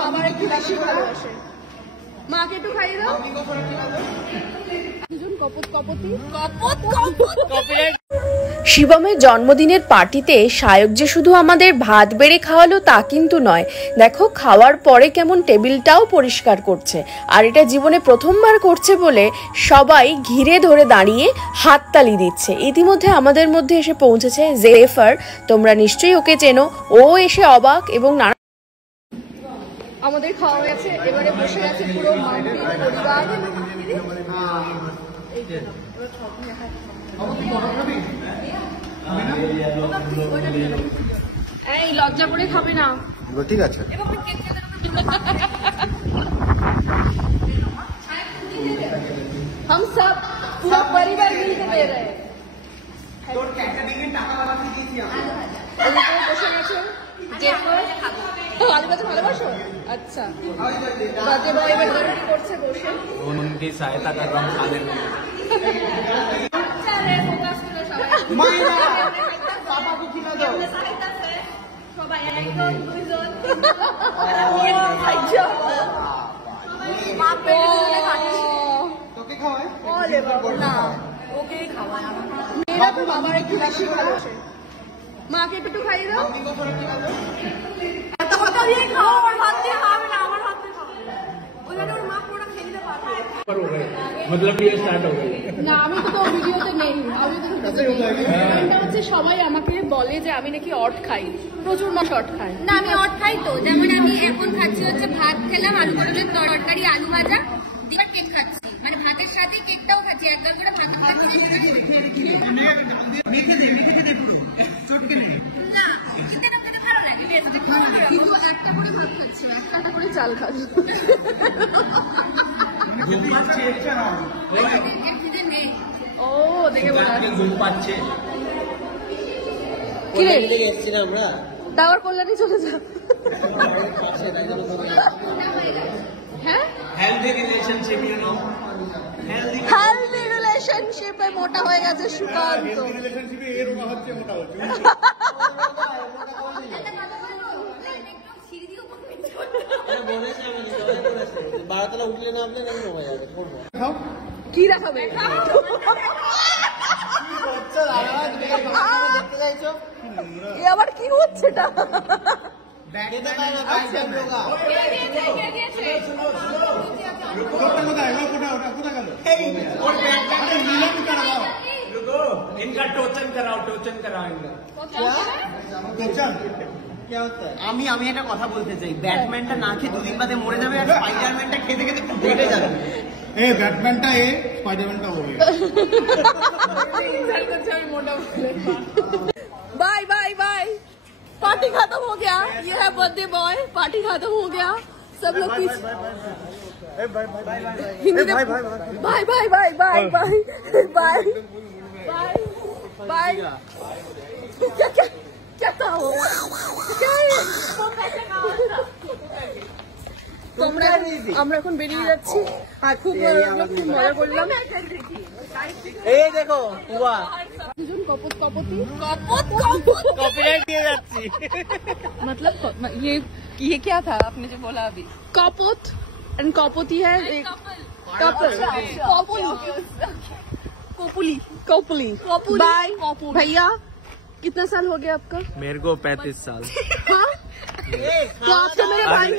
বাবার একটু বেশি ভালোবাসে। মাকে একটু খাইয়ে দাও। দুজন কপত কপতি কপত কপত। শিবমের জন্মদিনের পার্টিতে শায়ক যে শুধু আমাদের ভাত বেড়ে খাওয়ালো তা কিন্তু নয়, দেখো খাওয়ার পরে কেমন টেবিলটাও পরিষ্কার করছে। আর এটা জীবনে প্রথমবার করছে বলে সবাই ঘিরে ধরে দাঁড়িয়ে হাততালি দিচ্ছে। ইতিমধ্যে আমাদের মধ্যে এসে পৌঁছেছে জেফার, তোমরা নিশ্চয়ই ওকে চেনো। ও এসে অবাক এবং নানা। আমাদের খাওয়া গেছে, এবারে বসে আছে পুরো মাম্পির পরিবার। এই লজ্জা করে খাবে না, ঠিক আছে। हम सब पूरा परिवार मिलके दे रहे हैं। বসে গেছে আলু ভাজা ভালোবাসো? আচ্ছা, বাজে বয় এবার কি করছে বসে? उनकी सहायता कर रहा हूँ खाने में। সবাই একজন দুইজন না, ওকেই খাওয়ায়। মেয়েরা তো বাবার একটু বেশি ভালোবাসে। মাকে একটু খাইয়ে দাও। मतलब ये स्टार्ट हो गई না, আমি তো ভিডিওতে নেই। হচ্ছে সবাই আমাকে বলে যে আমি নাকি অট খাই, প্রচুর মাছ অট খাই। না, আমি অট খাই তো। যেমন আমি এখন খাচ্ছি হচ্ছে ভাত খেলাম, আলু পটলের তরকারি, আলু ভাজা দিয়ে কেক খাচ্ছি, মানে ভাতের সাথে কেকটাও খাচ্ছি, একদম করে ভাত খাচ্ছি না। ভালো লাগে কিন্তু একটা করে ভাত খাচ্ছি, একটা করে চাল খাচ্ছি। ও দেখে দাওয়ার কল্যাণে চলে যা। হ্যাঁ, healthy relationship you know healthy রিলেশনশিপে মোটা হয়ে গেছে সুকান্ত। কি দেখাবে? এ আবার কি হচ্ছে? इनका टोचन कराओ इनका আমি একটা কথা বলতে চাই, ব্যাটম্যানটা না খেয়ে দুদিন বাদে মরে যাবে, আর স্পাইডারম্যানটা খেতে খেতে খুব বেড়ে যাবে। बैटमैन स्पाइडरमैन का हो गया। बाय बाय बाय, पार्टी खत्म हो गया। ये है बर्थडे बॉय, पार्टी खत्म हो गया। सब लोग हिंदी में bye bye bye bye bye bye bye. क्या क्या क्या था वो? আমরা এখন বেরিয়ে যাচ্ছি। খুব খুব মজা করলাম। এই দেখো বাহ, দুজন কপত কপতি কপিরাইট দিয়ে যাচ্ছি। मतलब ये क्या था आपने जो बोला अभी? कपत एंड कपति है एक कपल कोपुली कोपुली। बाय भैया, कितना साल हो गया आपका? मेरे को 35 साल। हाँ? तो आपसे मेरे भाई